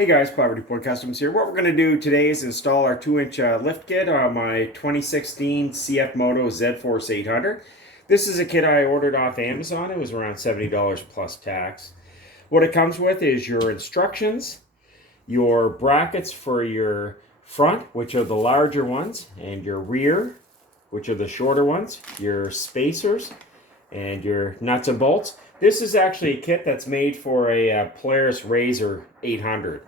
Hey guys, Polaris Customs here. What we're going to do today is install our 2-inch lift kit on my 2016 CFMOTO Zforce 800. This is a kit I ordered off Amazon. It was around $70 plus tax. What it comes with is your instructions, your brackets for your front, which are the larger ones, and your rear, which are the shorter ones, your spacers, and your nuts and bolts. This is actually a kit that's made for a Polaris Razor 800.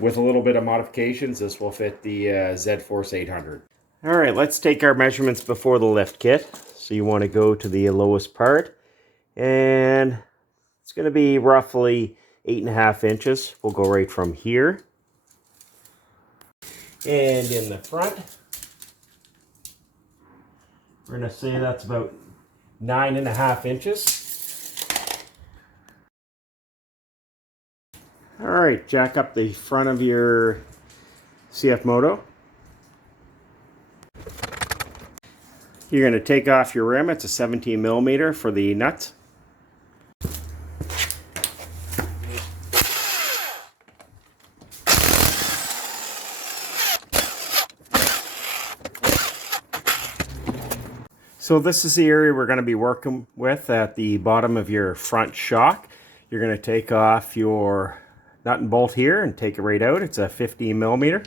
With a little bit of modifications, this will fit the Zforce 800. All right, let's take our measurements before the lift kit. So you want to go to the lowest part, and it's going to be roughly 8.5 inches. We'll go right from here. And in the front, we're going to say that's about 9.5 inches. All right, jack up the front of your CFMOTO. You're going to take off your rim. It's a 17 millimeter for the nuts. So this is the area we're going to be working with at the bottom of your front shock. You're going to take off your nut and bolt here and take it right out. It's a 15 millimeter.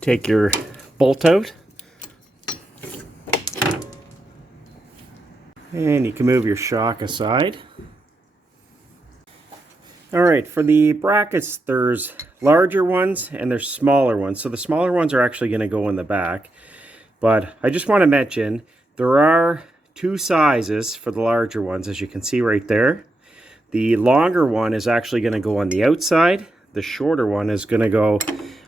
Take your bolt out. And you can move your shock aside. Alright, for the brackets, there's larger ones and there's smaller ones. So the smaller ones are actually going to go in the back. But I just want to mention, there are two sizes for the larger ones, as you can see right there. The longer one is actually going to go on the outside. The shorter one is going to go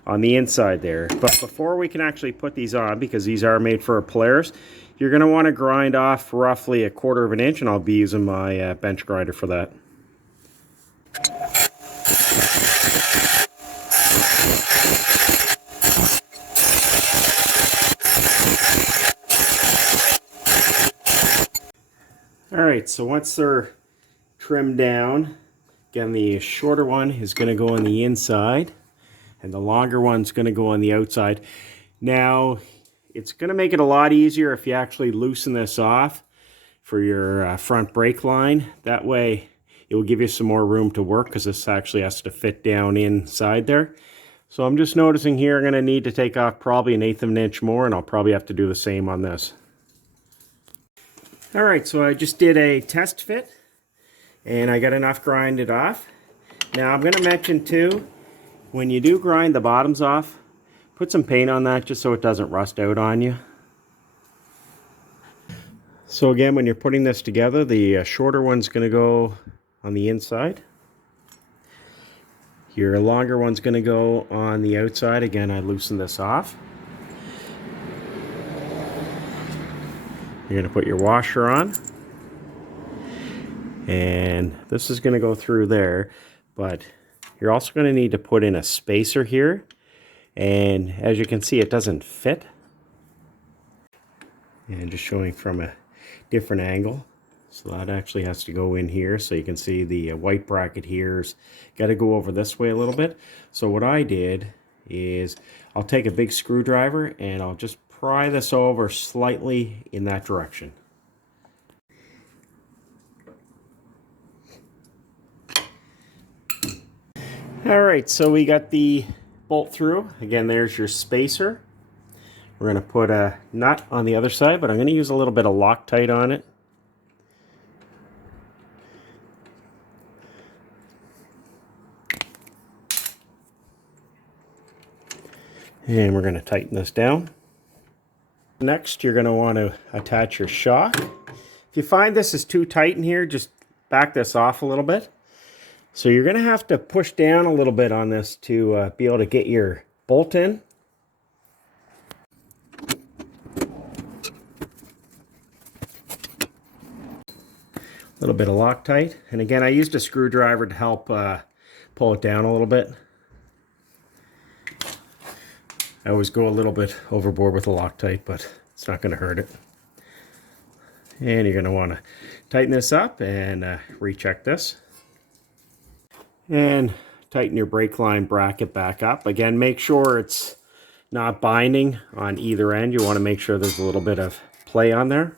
on the inside there. But before we can actually put these on, because these are made for a Polaris, you're going to want to grind off roughly 1/4 of an inch, and I'll be using my bench grinder for that. Alright, so once they're trimmed down, again, the shorter one is going to go on the inside and the longer one's going to go on the outside. Now, it's going to make it a lot easier if you actually loosen this off for your front brake line. That way it will give you some more room to work, because this actually has to fit down inside there. So I'm just noticing here I'm going to need to take off probably 1/8 of an inch more, and I'll probably have to do the same on this. Alright, so I just did a test fit, and I got enough grinded off. Now I'm going to mention too, when you do grind the bottoms off, put some paint on that just so it doesn't rust out on you. So again, when you're putting this together, the shorter one's going to go on the inside. Your longer one's going to go on the outside. Again, I loosened this off. You're going to put your washer on, and this is going to go through there, but you're also going to need to put in a spacer here, and as you can see, it doesn't fit. And just showing from a different angle, so that actually has to go in here. So you can see the white bracket here's got to go over this way a little bit. So what I did is I'll take a big screwdriver and I'll just pry this over slightly in that direction. Alright, so we got the bolt through. Again, there's your spacer. We're going to put a nut on the other side, but I'm going to use a little bit of Loctite on it. And we're going to tighten this down. Next, you're going to want to attach your shock. If you find this is too tight in here, just back this off a little bit. So you're going to have to push down a little bit on this to be able to get your bolt in. A little bit of Loctite. And again, I used a screwdriver to help pull it down a little bit. I always go a little bit overboard with the Loctite, but it's not going to hurt it. And you're going to want to tighten this up and recheck this. And tighten your brake line bracket back up. Again, make sure it's not binding on either end. You want to make sure there's a little bit of play on there.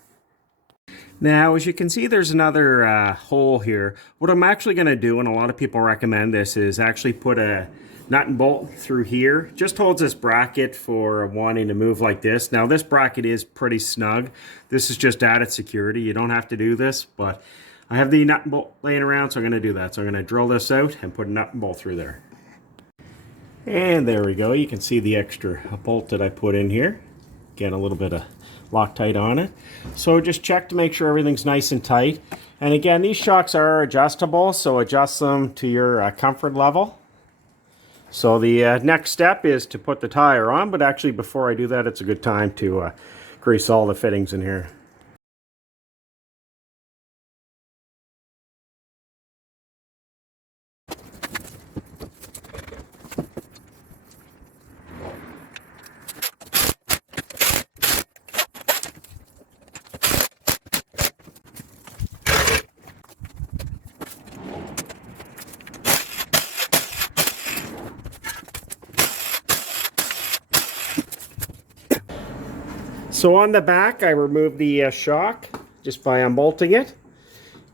Now, as you can see, there's another hole here. What I'm actually going to do, and a lot of people recommend this, is actually put a nut and bolt through here. Just holds this bracket for wanting to move like this. Now, this bracket is pretty snug. This is just added security. You don't have to do this, but I have the nut and bolt laying around, so I'm going to do that. So I'm going to drill this out and put a nut and bolt through there. And there we go. You can see the extra bolt that I put in here. Get a little bit of Loctite on it. So just check to make sure everything's nice and tight. And again, these shocks are adjustable, so adjust them to your comfort level. So the next step is to put the tire on, but actually before I do that, it's a good time to grease all the fittings in here. So on the back, I removed the shock just by unbolting it.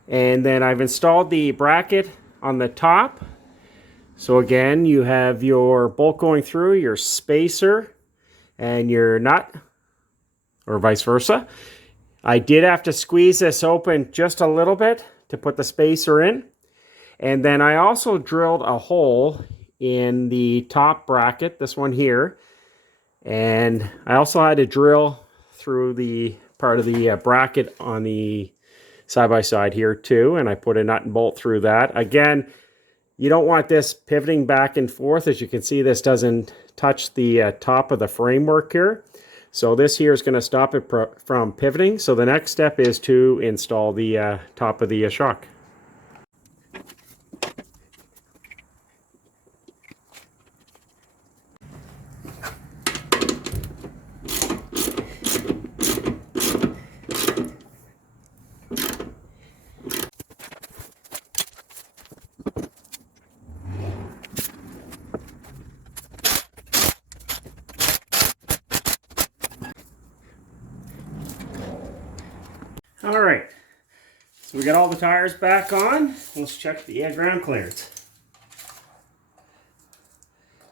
And then I've installed the bracket on the top. So again, you have your bolt going through, your spacer, and your nut, or vice versa. I did have to squeeze this open just a little bit to put the spacer in. And then I also drilled a hole in the top bracket, this one here. And I also had to drill through the part of the bracket on the side-by-side here too, and I put a nut and bolt through that. Again, you don't want this pivoting back and forth. As you can see, this doesn't touch the top of the framework here. So this here is going to stop it from pivoting. So the next step is to install the top of the shock. All right, so we got all the tires back on. Let's check the ground clearance.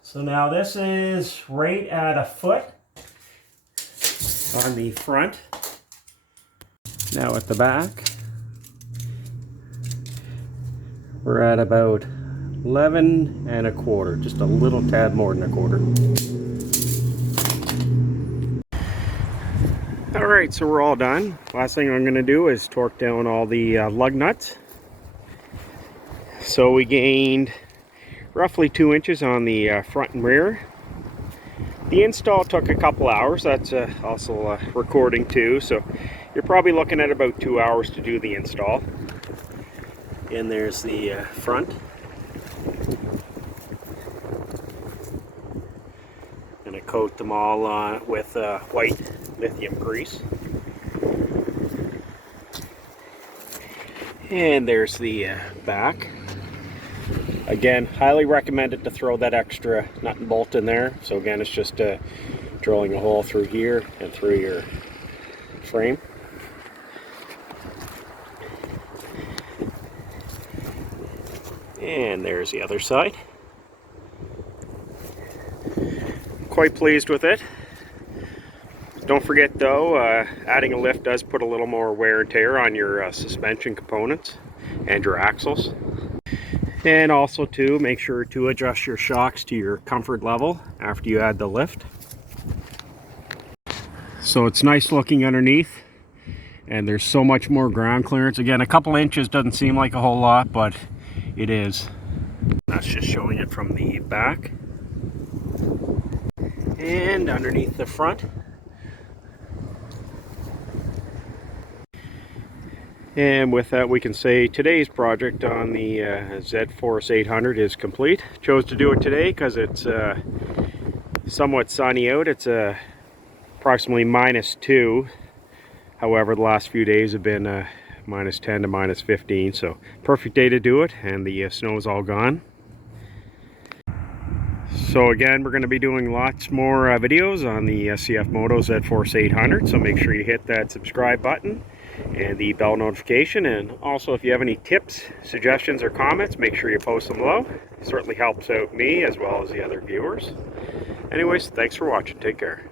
So now this is right at a foot on the front. Now at the back, we're at about 11 1/4, just a little tad more than a quarter. Alright, so we're all done. Last thing I'm going to do is torque down all the lug nuts. So we gained roughly 2 inches on the front and rear. The install took a couple hours. That's also recording too, so you're probably looking at about 2 hours to do the install. And there's the front. And I coat them all with white lithium grease. And there's the back. Again, highly recommended to throw that extra nut and bolt in there. So again, it's just drilling a hole through here and through your frame. And there's the other side. Quite pleased with it. Don't forget though, adding a lift does put a little more wear and tear on your suspension components and your axles. And also too, make sure to adjust your shocks to your comfort level after you add the lift. So it's nice looking underneath, and there's so much more ground clearance. Again, a couple inches doesn't seem like a whole lot, but it is. That's just showing it from the back. And underneath the front. And with that, we can say today's project on the Zforce 800 is complete. Chose to do it today because it's somewhat sunny out. It's approximately -2. However, the last few days have been minus 10 to minus 15, so perfect day to do it, and the snow is all gone. So again, we're going to be doing lots more videos on the CFMOTO Zforce 800, so make sure you hit that subscribe button and the bell notification. And also, if you have any tips, suggestions, or comments, make sure you post them below. It certainly helps out me as well as the other viewers. Anyways, thanks for watching. Take care.